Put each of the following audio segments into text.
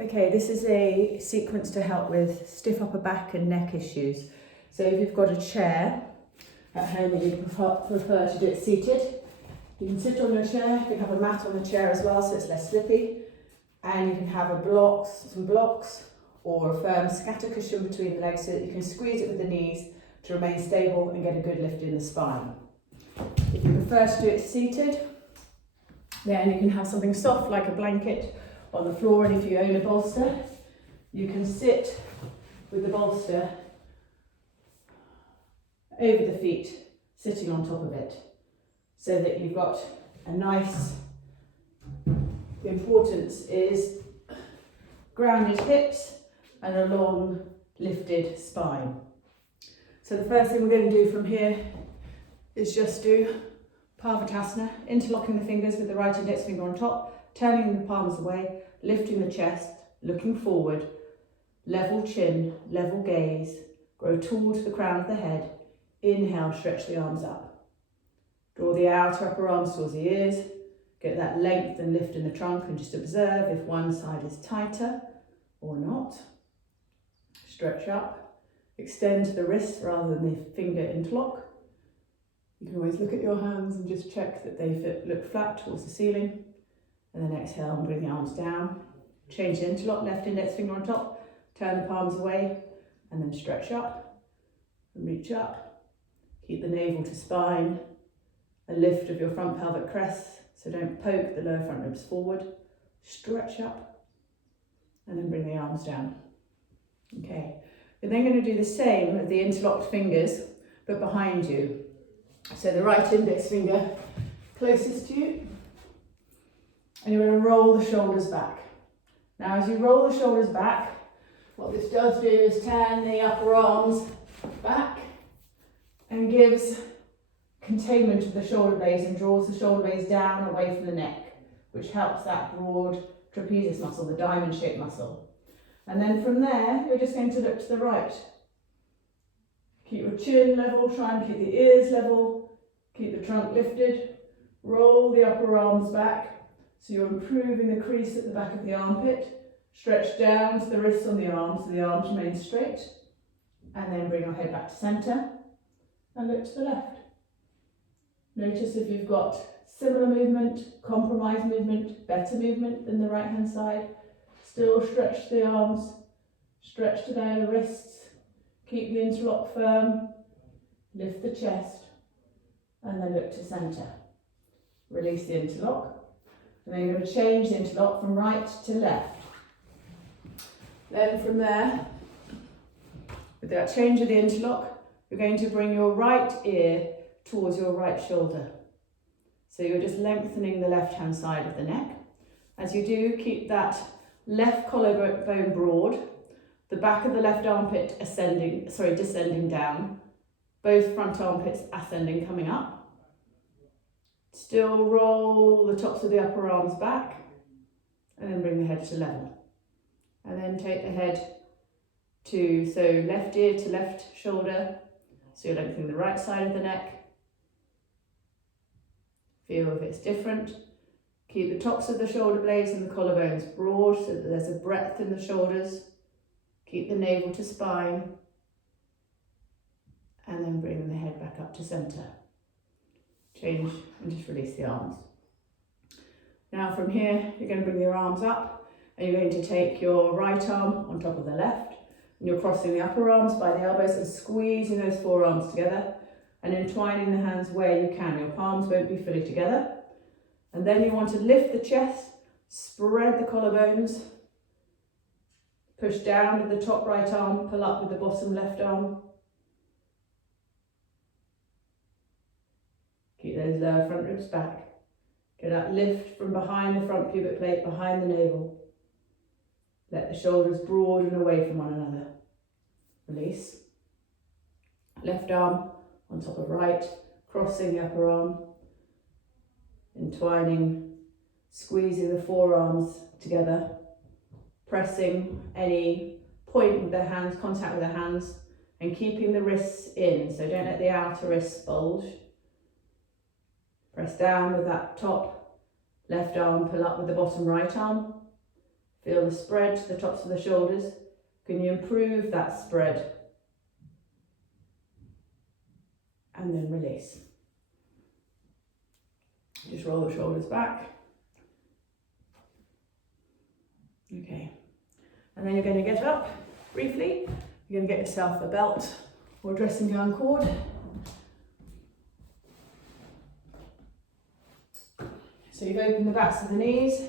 Okay, this is a sequence to help with stiff upper back and neck issues. So if you've got a chair at home and you prefer to do it seated, you can sit on your chair, you can have a mat on the chair as well so it's less slippy, and you can have some blocks or a firm scatter cushion between the legs so that you can squeeze it with the knees to remain stable and get a good lift in the spine. If you prefer to do it seated, then you can have something soft like a blanket on the floor, and if you own a bolster, you can sit with the bolster over the feet, sitting on top of it, so that you've got a nice, the importance is grounded hips and a long lifted spine. So the first thing we're going to do from here is just do Parvatasana, interlocking the fingers with the right index finger on top, turning the palms away, lifting the chest, looking forward, level chin, level gaze, grow tall to the crown of the head. Inhale, stretch the arms up. Draw the outer upper arms towards the ears, get that length and lift in the trunk, and just observe if one side is tighter or not. Stretch up, extend to the wrists rather than the finger interlock. You can always look at your hands and just check that they look flat towards the ceiling. And then exhale and bring the arms down. Change the interlock, left index finger on top, turn the palms away, and then stretch up and reach up. Keep the navel to spine, a lift of your front pelvic crest, so don't poke the lower front ribs forward. Stretch up, and then bring the arms down. Okay, we're then going to do the same with the interlocked fingers, but behind you. So the right index finger closest to you, and you're going to roll the shoulders back. Now as you roll the shoulders back, what this does do is turn the upper arms back and gives containment of the shoulder blades and draws the shoulder blades down away from the neck, which helps that broad trapezius muscle, the diamond shaped muscle. And then from there, you're just going to look to the right. Keep your chin level, try and keep the ears level, keep the trunk lifted, roll the upper arms back, so you're improving the crease at the back of the armpit, stretch down to the wrists on the arms so the arms remain straight, and then bring your head back to centre and look to the left. Notice if you've got similar movement, compromise movement, better movement than the right hand side. Still stretch the arms, stretch to the wrists, keep the interlock firm, lift the chest, and then look to centre. Release the interlock, and then you're going to change the interlock from right to left. Then from there, with that change of the interlock, you're going to bring your right ear towards your right shoulder. So you're just lengthening the left hand side of the neck. As you do, keep that left collarbone broad, the back of the left armpit descending down, both front armpits ascending, coming up. Still roll the tops of the upper arms back, and then bring the head to level. And then take the head to, so left ear to left shoulder, so you're lengthening the right side of the neck. Feel if it's different. Keep the tops of the shoulder blades and the collarbones broad so that there's a breadth in the shoulders. Keep the navel to spine, and then bring the head back up to centre. Change and just release the arms. Now from here, you're going to bring your arms up, and you're going to take your right arm on top of the left, and you're crossing the upper arms by the elbows and squeezing those forearms together and entwining the hands where you can. Your palms won't be fully together. And then you want to lift the chest, spread the collarbones, push down with the top right arm, pull up with the bottom left arm. Keep those lower front ribs back. Get that lift from behind the front pubic plate, behind the navel. Let the shoulders broaden away from one another. Release. Left arm on top of right, crossing the upper arm, entwining, squeezing the forearms together, pressing any point with their hands, contact with their hands, and keeping the wrists in, so don't let the outer wrists bulge. Press down with that top left arm, pull up with the bottom right arm. Feel the spread to the tops of the shoulders. Can you improve that spread? And then release. Just roll the shoulders back. Okay. And then you're going to get up briefly. You're going to get yourself a belt or dressing gown cord. So you've opened the backs of the knees.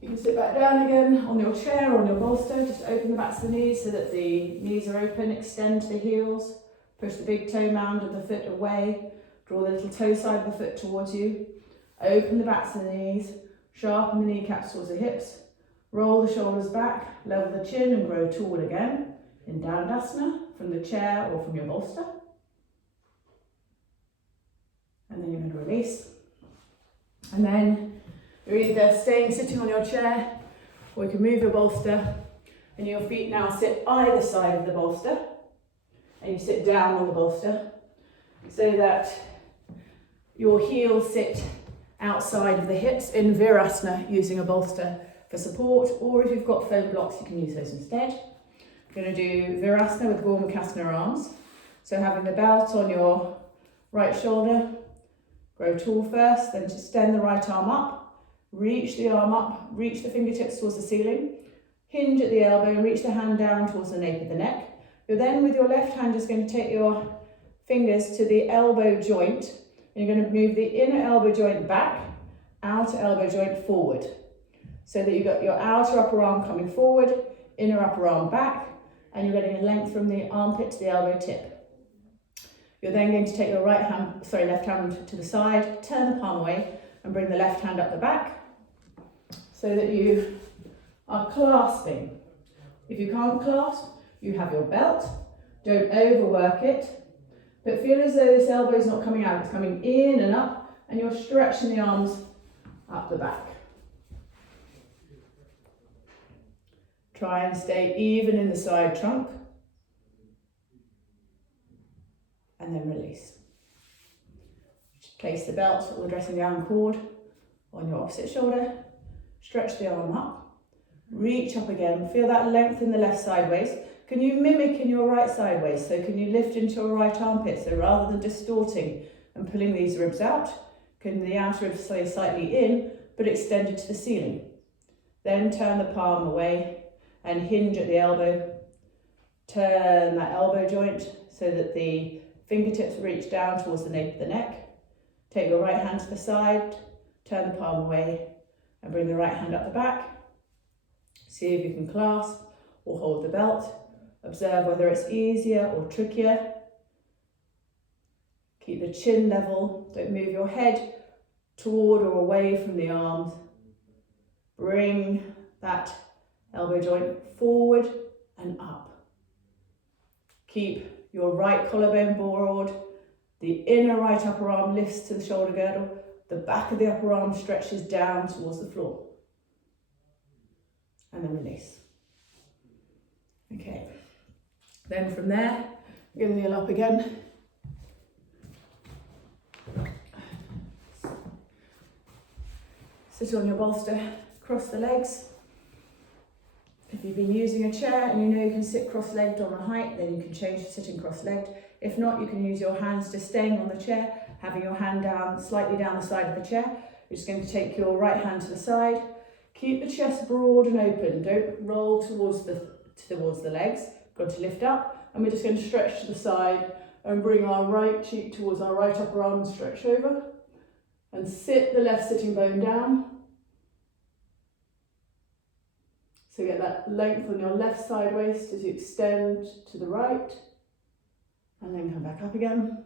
You can sit back down again on your chair or on your bolster. Just open the backs of the knees so that the knees are open. Extend the heels. Push the big toe mound of the foot away. Draw the little toe side of the foot towards you. Open the backs of the knees. Sharpen the kneecaps towards the hips. Roll the shoulders back. Level the chin and grow tall again. In Dandasana from the chair or from your bolster. And then you're going to release. And then you're either staying sitting on your chair, or you can move your bolster, and your feet now sit either side of the bolster, and you sit down on the bolster, so that your heels sit outside of the hips in Virasana, using a bolster for support, or if you've got foam blocks, you can use those instead. We're going to do Virasana with Gormakasana arms. So having the belt on your right shoulder, grow tall first, then to extend the right arm up, reach the arm up, reach the fingertips towards the ceiling, hinge at the elbow and reach the hand down towards the nape of the neck. You're then with your left hand just going to take your fingers to the elbow joint, and you're going to move the inner elbow joint back, outer elbow joint forward. So that you've got your outer upper arm coming forward, inner upper arm back, and you're getting a length from the armpit to the elbow tip. You're then going to take your left hand to the side, turn the palm away, and bring the left hand up the back, so that you are clasping. If you can't clasp, you have your belt. Don't overwork it, but feel as though this elbow is not coming out, it's coming in and up, and you're stretching the arms up the back. Try and stay even in the side trunk, and then release. Place the belt or the dressing gown cord on your opposite shoulder, stretch the arm up, reach up again, feel that length in the left side waist. Can you mimic in your right side waist? So can you lift into your right armpit? So rather than distorting and pulling these ribs out, can the outer ribs stay slightly in, but extended to the ceiling? Then turn the palm away and hinge at the elbow. Turn that elbow joint so that the fingertips reach down towards the nape of the neck. Take your right hand to the side, turn the palm away, and bring the right hand up the back. See if you can clasp or hold the belt. Observe whether it's easier or trickier. Keep the chin level. Don't move your head toward or away from the arms. Bring that elbow joint forward and up. Keep your right collarbone broad. The inner right upper arm lifts to the shoulder girdle. The back of the upper arm stretches down towards the floor. And then release. Okay. Then from there, you're going to kneel up again. Sit on your bolster, cross the legs. If you've been using a chair and you know you can sit cross-legged on a height, then you can change to sitting cross-legged. If not, you can use your hands just staying on the chair, having your hand down, slightly down the side of the chair. You're just going to take your right hand to the side. Keep the chest broad and open. Don't roll towards the legs. Got to lift up, and we're just going to stretch to the side and bring our right cheek towards our right upper arm and stretch over. And sit the left sitting bone down. So get that length on your left side waist as you extend to the right. And then come back up again.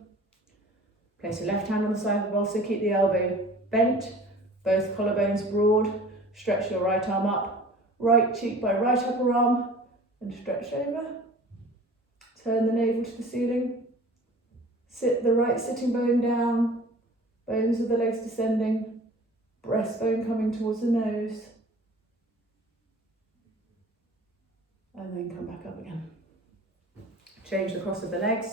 Place your left hand on the side of the bolster. Keep the elbow bent, both collarbones broad. Stretch your right arm up, right cheek by right upper arm, and stretch over. Turn the navel to the ceiling. Sit the right sitting bone down, bones of the legs descending, breastbone coming towards the nose. And then come back up again. Change the cross of the legs.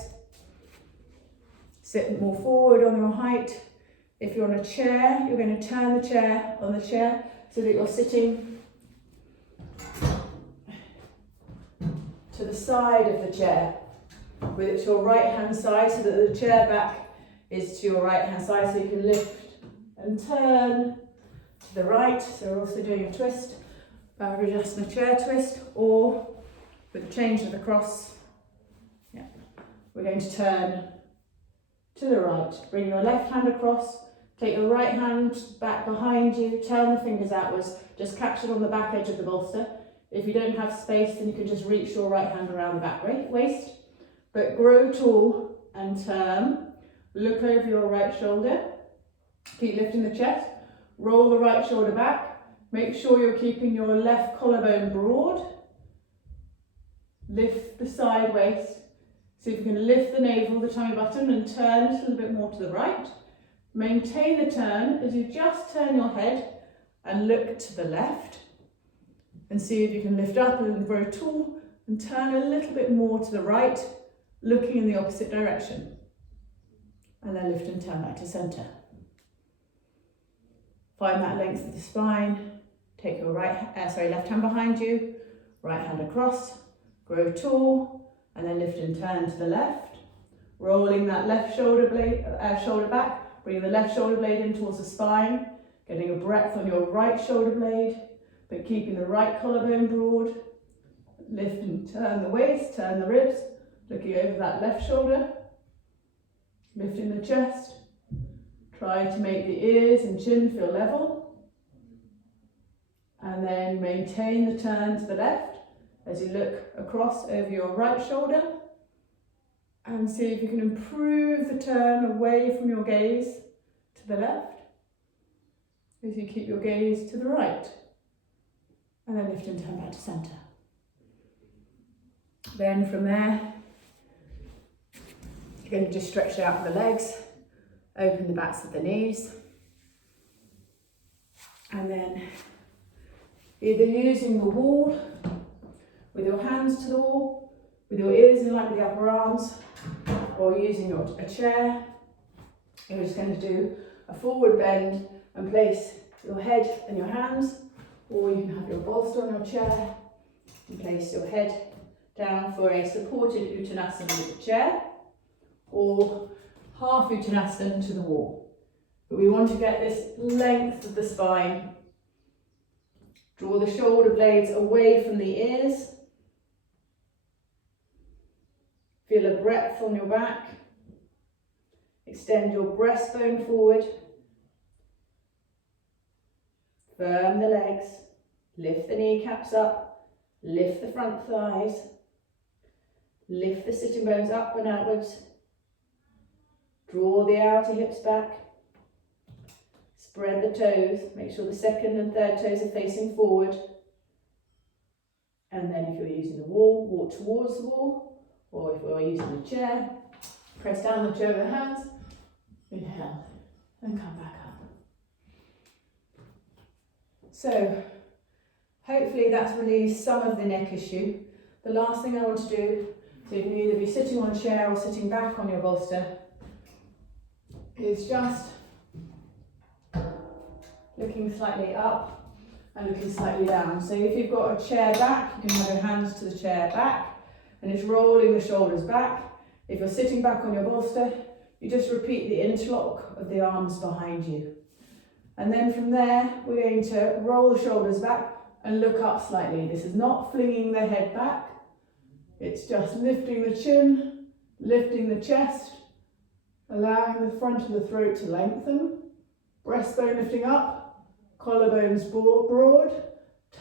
Sit more forward on your height. If you're on a chair, you're going to turn the chair on the chair so that you're sitting the side of the chair, with it to your right hand side, so that the chair back is to your right hand side, so you can lift and turn to the right. So we're also doing a twist, boundary adjustment chair twist, or with the change of the cross, we're going to turn to the right. Bring your left hand across, take your right hand back behind you, turn the fingers outwards, just catch it on the back edge of the bolster. If you don't have space, then you can just reach your right hand around the back waist. But grow tall and turn. Look over your right shoulder. Keep lifting the chest. Roll the right shoulder back. Make sure you're keeping your left collarbone broad. Lift the side waist. See if you can lift the navel, the tummy button, and turn a little bit more to the right. Maintain the turn as you just turn your head and look to the left. And see if you can lift up and grow tall and turn a little bit more to the right, looking in the opposite direction. And then lift and turn back to centre. Find that length of the spine. Take your left hand behind you, right hand across, grow tall, and then lift and turn to the left. Rolling that left shoulder back, bring the left shoulder blade in towards the spine, getting a breadth on your right shoulder blade, but keeping the right collarbone broad. Lift and turn the waist, turn the ribs, looking over that left shoulder, lifting the chest. Try to make the ears and chin feel level. And then maintain the turn to the left as you look across over your right shoulder. And see if you can improve the turn away from your gaze to the left as you keep your gaze to the right. And then lift and turn back to centre. Then from there, you're going to just stretch out the legs, open the backs of the knees, and then either using the wall, with your hands to the wall, with your ears in line with the upper arms, or using a chair. You're just going to do a forward bend and place your head and your hands, or you can have your bolster on your chair and place your head down for a supported Uttanasana with the chair, or half Uttanasana to the wall. But we want to get this length of the spine. Draw the shoulder blades away from the ears. Feel a breadth on your back. Extend your breastbone forward. Firm the legs. Lift the kneecaps up. Lift the front thighs. Lift the sitting bones up and outwards. Draw the outer hips back. Spread the toes. Make sure the second and third toes are facing forward. And then if you're using the wall, walk towards the wall. Or if you're using the chair, press down the chair with the hands. Inhale and come back up. So hopefully that's released some of the neck issue. The last thing I want to do, so you can either be sitting on a chair or sitting back on your bolster, is just looking slightly up and looking slightly down. So if you've got a chair back, you can have your hands to the chair back and it's rolling the shoulders back. If you're sitting back on your bolster, you just repeat the interlock of the arms behind you. And then from there, we're going to roll the shoulders back and look up slightly. This is not flinging the head back. It's just lifting the chin, lifting the chest, allowing the front of the throat to lengthen. Breastbone lifting up, collarbones broad,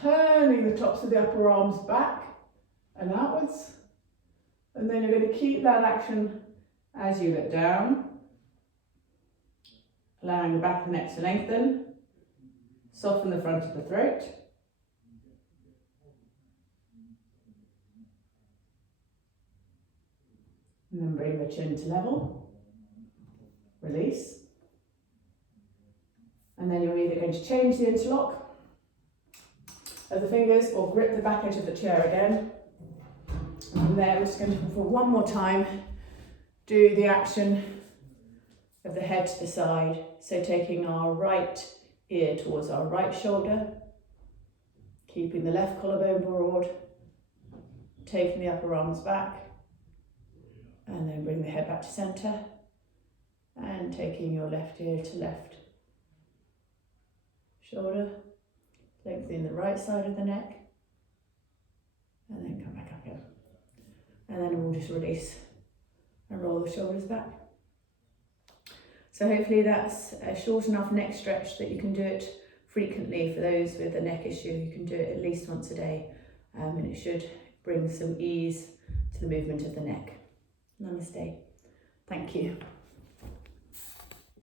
turning the tops of the upper arms back and outwards. And then you're going to keep that action as you look down, allowing the back of the neck to lengthen, soften the front of the throat. And then bring the chin to level, release. And then you're either going to change the interlock of the fingers or grip the back edge of the chair again. And from there, we're just going to, for one more time, do the action of the head to the side. So taking our right ear towards our right shoulder, keeping the left collarbone broad, taking the upper arms back, and then bring the head back to centre, and taking your left ear to left shoulder, lengthening the right side of the neck, and then come back up here. And then we'll just release and roll the shoulders back. So hopefully that's a short enough neck stretch that you can do it frequently. For those with a neck issue, you can do it at least once a day, and it should bring some ease to the movement of the neck. Namaste. Thank you.